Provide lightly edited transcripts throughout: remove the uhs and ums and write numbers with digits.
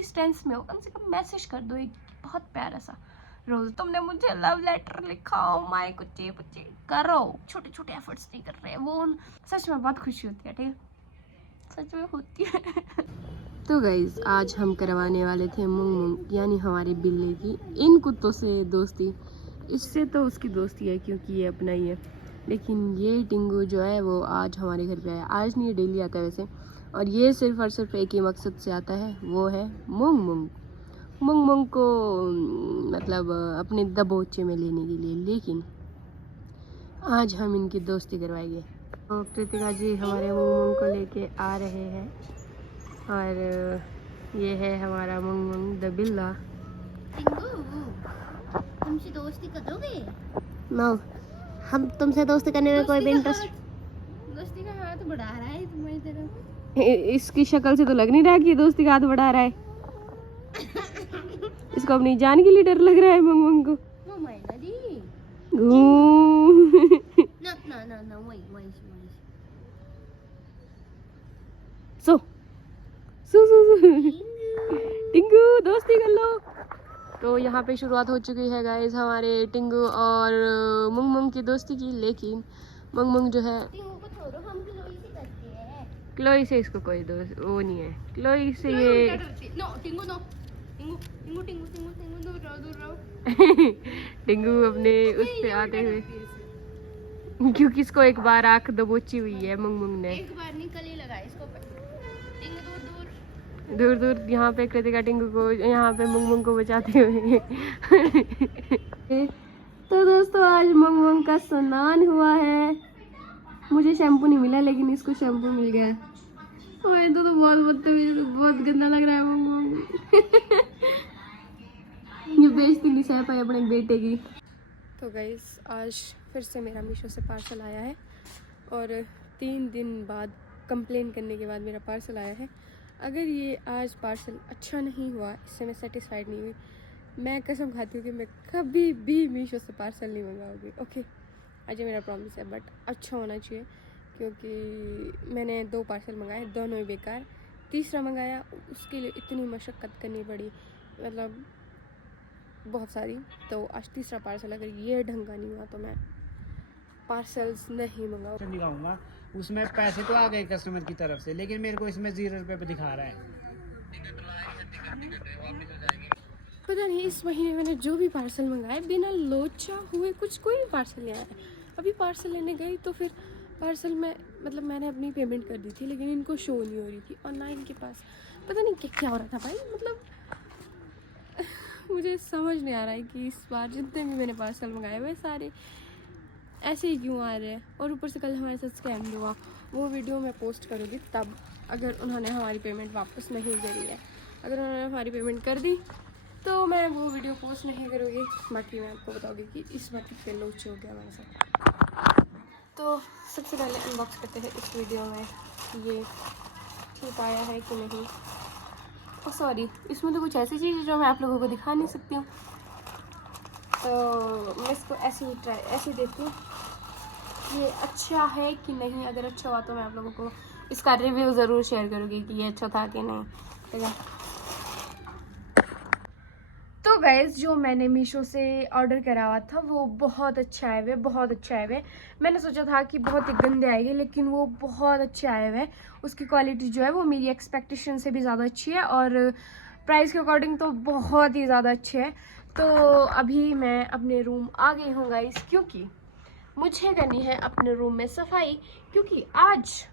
Distance में हो कम से कम मैसेज कर दो एक बहुत प्यारा सा, रोज तुमने मुझे लव लेटर लिखा हो माय कुछ करो, छोटे छोटे एफर्ट्स नहीं कर रहे, वो सच में बहुत खुशी होती है। ठीक है, सच में होती है। तो गाइज आज हम करवाने वाले थे मुंग मुंग यानी हमारी बिल्ली की इन कुत्तों से दोस्ती। इससे तो उसकी दोस्ती है क्योंकि ये अपना ही है, लेकिन ये टिंगू जो है वो आज हमारे घर पे आया। आज नहीं, डेली आता है वैसे, और ये सिर्फ और सिर्फ एक ही मकसद से आता है, वो है मुंग मुंग। मुंग मुंग को मतलब अपने दबोचे में लेने के लिए, लेकिन आज हम इनकी दोस्ती करवाएंगे। तो कृतिका जी हमारे मुंग मुंग को लेके आ रहे हैं, और ये है हमारा मुंग मुंग द बिल्ला। तुमसे दोस्ती करोगे? नो, हम तुमसे दोस्ती करने में कोई भी इंटरेस्ट। दोस्ती का हाथ बढ़ा रहा है तुम्हारी तरफ। इसकी शक्ल से तो लग नहीं रहा कि दोस्ती का हाथ बढ़ा रहा है। इसको अपनी जान के लिए डर लग रहा है मुंग मुंग को। सो टिंगू दोस्ती कर लो। तो यहाँ पे शुरुआत हो चुकी है गाइस हमारे टिंगू और मुंग मुंग की दोस्ती की, लेकिन मुंग मुंग जो है क्लोई से इसको कोई दोस्त वो नहीं है। क्लोई से ये टिंगू अपने उस पे आते हुए, क्योंकि इसको एक बार आंख दबोची हुई है मुंग मुंग ने। एक बार निकल ही लगा इसको। दूर दूर यहाँ पे कृतिका टिंगू को, यहाँ पे मुंग मुंग को बचाते हुए। तो दोस्तों आज मुंग मुंग का स्नान हुआ है। मुझे शैम्पू नहीं मिला लेकिन इसको शैम्पू मिल गया। तो बहुत बदतमीज, बहुत गंदा लग रहा है मुंग मुंग। ये बेइज्जती नहीं सह पाई अपने बेटे की। तो गाइस आज फिर से मेरा मीशो से पार्सल आया है, और 3 दिन बाद कंप्लेन करने के बाद मेरा पार्सल आया है। अगर ये आज पार्सल अच्छा नहीं हुआ, इससे मैं सेटिस्फाइड नहीं हुई, मैं कसम खाती हूँ कि मैं कभी भी मीशो से पार्सल नहीं मंगाऊंगी। ओके, आज ये मेरा प्रॉमिस है, बट अच्छा होना चाहिए, क्योंकि मैंने 2 पार्सल मंगाए, दोनों ही बेकार। तीसरा मंगाया, उसके लिए इतनी मशक्क़त करनी पड़ी, मतलब बहुत सारी। तो आज तीसरा पार्सल अगर ये ढंग का नहीं हुआ तो मैं पार्सल्स नहीं मंगाऊंगा। उसमें पैसे तो आ गए कस्टमर की तरफ से, लेकिन मेरे को इसमें 0 रुपये पे दिखा रहा है। पता नहीं इस महीने मैंने जो भी पार्सल मंगाए बिना लोचा हुए कुछ कोई भी पार्सल नहीं आया है। अभी पार्सल लेने गई तो फिर पार्सल में मतलब मैंने अपनी पेमेंट कर दी थी, लेकिन इनको शो नहीं हो रही थी, और ना इनके पास पता नहीं क्या हो रहा था भाई। मतलब मुझे समझ नहीं आ रहा है कि इस बार जितने भी मैंने पार्सल मंगाए हुए सारे ऐसे ही क्यों आ रहे हैं। और ऊपर से कल हमारे साथ स्कैम हुआ, वो वीडियो मैं पोस्ट करूँगी तब, अगर उन्होंने हमारी पेमेंट वापस नहीं करी है। अगर उन्होंने हमारी पेमेंट कर दी तो मैं वो वीडियो पोस्ट नहीं करूँगी, बाकी मैं आपको बताऊँगी कि इस बार कितने लोच हो गया हमारे साथ। तो सबसे पहले अनबॉक्स करते हैं इस वीडियो में, ये ठीक आया है कि नहीं। और सॉरी, इसमें तो कुछ ऐसी चीज़ है जो मैं आप लोगों को दिखा नहीं सकती हूँ, तो मैं इसको ऐसे देखती हूँ ये अच्छा है कि नहीं। अगर अच्छा हुआ तो मैं आप लोगों को इसका रिव्यू ज़रूर शेयर करूँगी कि ये अच्छा था कि नहीं। ठीक है, तो गाइस जो मैंने मीशो से ऑर्डर करा हुआ था वो बहुत अच्छा आए हुए, बहुत अच्छा आए हुए। मैंने सोचा था कि बहुत ही गंदे आएंगे, लेकिन वो बहुत अच्छे आए हुए। उसकी क्वालिटी जो है वो मेरी एक्सपेक्टेशन से भी ज़्यादा अच्छी है, और प्राइस के अकॉर्डिंग तो बहुत ही ज़्यादा अच्छे है। तो अभी मैं अपने रूम आ गई हूँ गाइस, क्योंकि मुझे करनी है अपने रूम में सफाई, क्योंकि आज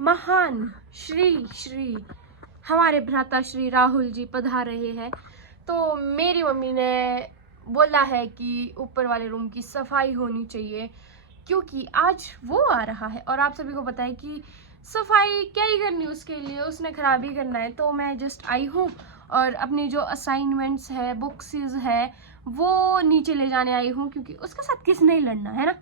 महान श्री हमारे भ्राता श्री राहुल जी पधार रहे हैं। तो मेरी मम्मी ने बोला है कि ऊपर वाले रूम की सफाई होनी चाहिए, क्योंकि आज वो आ रहा है। और आप सभी को पता है कि सफाई क्या ही करनी, उसके लिए उसने खराब ही करना है। तो मैं जस्ट आई हूँ और अपनी जो असाइनमेंट्स है, बुक्सेस है, वो नीचे ले जाने आई हूँ, क्योंकि उसके साथ किसने ही लड़ना है ना।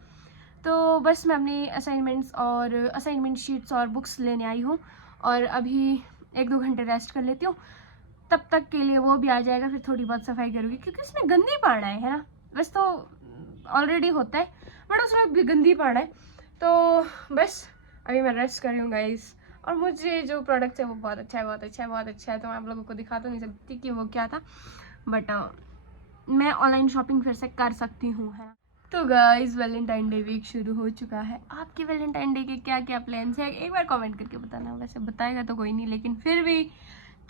तो बस मैं अपनी असाइनमेंट्स और असाइनमेंट शीट्स और बुक्स लेने आई हूँ, और अभी 1-2 घंटे रेस्ट कर लेती हूँ। तब तक के लिए वो भी आ जाएगा, फिर थोड़ी बहुत सफाई करूँगी, क्योंकि उसने गंदी पाना है ना। वैसे तो ऑलरेडी होता है, बट उसमें भी गंदी पाना है। तो बस अभी मैं रेस्ट कर रही हूँ गाइस, और मुझे जो प्रोडक्ट है वो बहुत अच्छा है, बहुत अच्छा है, बहुत अच्छा है। तो मैं आप लोगों को दिखा तो नहीं सकती कि वो क्या था, बट मैं ऑनलाइन शॉपिंग फिर से कर सकती हूँ, है ना। तो गाइस वैलेंटाइन डे वीक शुरू हो चुका है। आपके वैलेंटाइन डे के क्या क्या प्लान्स हैं एक बार कमेंट करके बताना। वैसे बताएगा तो कोई नहीं, लेकिन फिर भी।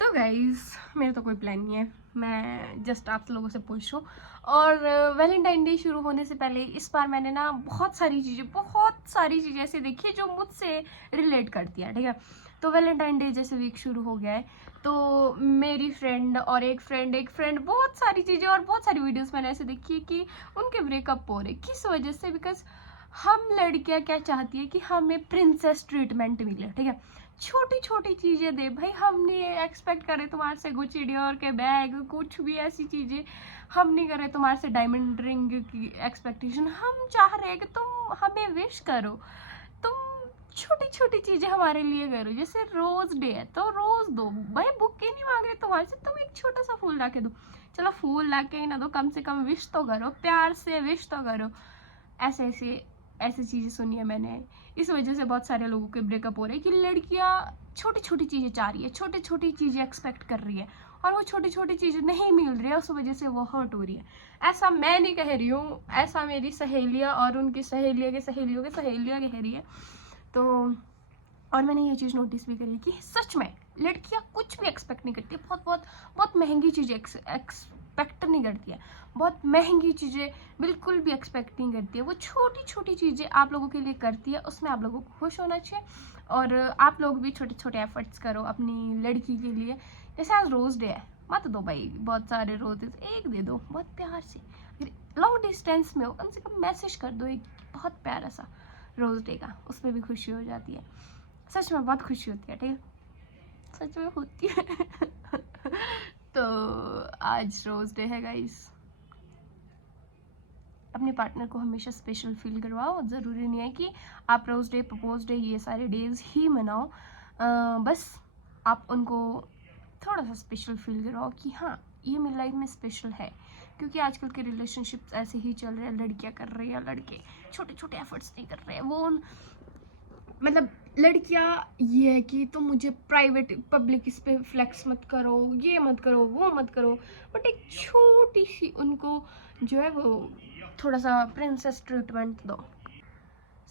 तो गाइस मेरा तो कोई प्लान नहीं है, मैं जस्ट आप लोगों से पूछ रहा हूँ। और वैलेंटाइन डे शुरू होने से पहले इस बार मैंने ना बहुत सारी चीज़ें ऐसी देखी है जो मुझसे रिलेट करती है, ठीक है। तो वैलेंटाइन डे जैसे वीक शुरू हो गया है, तो मेरी फ्रेंड और एक फ्रेंड बहुत सारी चीज़ें और बहुत सारी वीडियोस मैंने ऐसे देखी है कि उनके ब्रेकअप हो रहे। किस वजह से? बिकॉज हम लड़कियां क्या चाहती है कि हमें प्रिंसेस ट्रीटमेंट मिले, ठीक है। छोटी छोटी चीज़ें दे भाई, हम नहीं एक्सपेक्ट करे तुम्हारे से गुच्ची डियोर के बैग, कुछ भी ऐसी चीज़ें हम नहीं करे तुम्हारे से डायमंड रिंग की एक्सपेक्टेशन। हम चाह रहे हैं कि तुम हमें विश करो, तुम छोटी छोटी चीजें हमारे लिए करो। जैसे रोज डे है तो रोज दो भाई, बुके नहीं मांग रहे तुम्हारे से, तुम एक छोटा सा फूल ला के दो। चलो फूल ला के ही ना दो, कम से कम विश तो करो, प्यार से विश तो करो। ऐसे चीजें सुनी है मैंने। इस वजह से बहुत सारे लोगों के ब्रेकअप हो रहे हैं कि लड़कियां छोटी छोटी चीजें चाह रही है, छोटी छोटी चीजें एक्सपेक्ट कर रही है, और वो छोटी छोटी चीजें नहीं मिल रही है, उस वजह से वो हर्ट हो रही है। ऐसा मैं नहीं कह रही हूँ, ऐसा मेरी सहेलियाँ और उनकी सहेलियों के सहेलियाँ कह रही है। तो और मैंने ये चीज़ नोटिस भी करी कि सच में लड़कियां कुछ भी एक्सपेक्ट नहीं करती है। बहुत महंगी चीज़ें एक्सपेक्ट नहीं करती है, बहुत महंगी चीज़ें बिल्कुल भी एक्सपेक्ट नहीं करती है। वो छोटी छोटी चीज़ें आप लोगों के लिए करती है, उसमें आप लोगों को खुश होना चाहिए। और आप लोग भी छोटे छोटे एफर्ट्स करो अपनी लड़की के लिए। जैसे आज रोज़ डे है, मत दो भाई बहुत सारे रोजेस, एक दे दो बहुत प्यार से। लॉन्ग डिस्टेंस में हो कम से कम मैसेज कर दो एक बहुत प्यारा सा रोज डे का, उसमें भी खुशी हो जाती है। सच में बहुत खुशी होती है, ठीक है, सच में होती है। तो आज रोज डे है गाइस, अपने पार्टनर को हमेशा स्पेशल फील करवाओ। ज़रूरी नहीं है कि आप रोज डे, प्रपोज डे, ये सारे डेज ही मनाओ। बस आप उनको थोड़ा सा स्पेशल फील करवाओ कि हाँ ये मेरी लाइफ में स्पेशल है। क्योंकि आजकल के रिलेशनशिप्स ऐसे ही चल रहे हैं, लड़कियां कर रही है, लड़के छोटे छोटे एफर्ट्स नहीं कर रहे हैं। वो मतलब लड़कियां ये है कि तुम मुझे प्राइवेट पब्लिक इस पे फ्लेक्स मत करो, ये मत करो, वो मत करो, बट एक छोटी सी उनको जो है वो थोड़ा सा प्रिंसेस ट्रीटमेंट दो।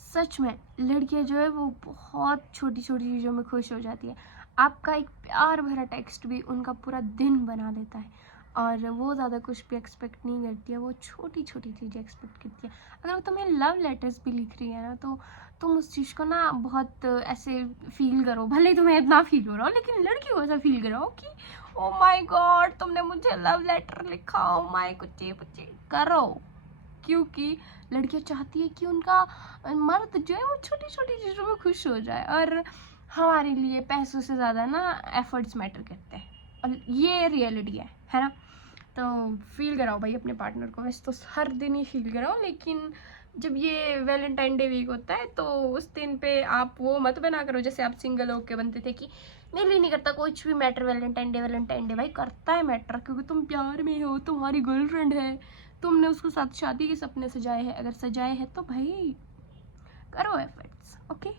सच में लड़कियां जो है वो बहुत छोटी छोटी चीज़ों में खुश हो जाती है। आपका एक प्यार भरा टेक्स्ट भी उनका पूरा दिन बना देता है, और वो ज़्यादा कुछ भी एक्सपेक्ट नहीं करती है, वो छोटी छोटी चीज़ें एक्सपेक्ट करती है। अगर वो तुम्हें लव लेटर्स भी लिख रही है ना, तो तुम उस चीज़ को ना बहुत ऐसे फील करो, भले ही तुम्हें इतना फील हो रहा हो, लेकिन लड़की को ऐसा फील करो कि ओ माय गॉड तुमने मुझे लव लेटर लिखा, ओ माय कुछ करो। क्योंकि लड़कियां चाहती है कि उनका मर्द जो है वो छोटी छोटी चीज़ों में खुश हो जाए, और हमारे लिए पैसों से ज़्यादा ना एफर्ट्स मैटर करते हैं, और ये रियलिटी है ना। तो फील कराओ भाई अपने पार्टनर को। वैसे तो हर दिन ही फील कराओ, लेकिन जब ये वैलेंटाइन डे वीक होता है तो उस दिन पे आप वो मत बना करो जैसे आप सिंगल होके बनते थे कि मेरे लिए नहीं करता कुछ भी मैटर वैलेंटाइन डे। भाई करता है मैटर, क्योंकि तुम प्यार में हो, तुम्हारी गर्लफ्रेंड है, तुमने उसके साथ शादी के सपने सजाए हैं। अगर सजाए हैं तो भाई करो एफर्ट्स, ओके।